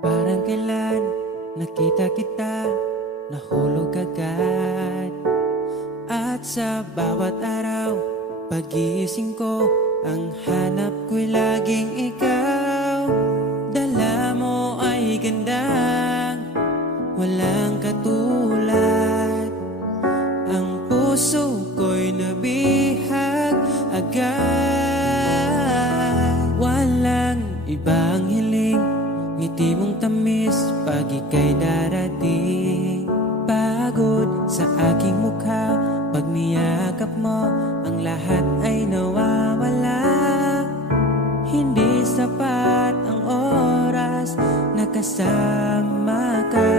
Parang kailan nakita kita, nahulog agad. At sa bawat araw, pagising ko, ang hanap ko'y laging ikaw. Dala mo ay gandang walang katulad. Ang puso ko'y nabihag agad. Walang ibang hiling, ngiti mong tamis pag ika'y darating. Pagod sa aking mukha, pag niyakap mo, ang lahat ay nawawala. Hindi sapat ang oras na kasama ka.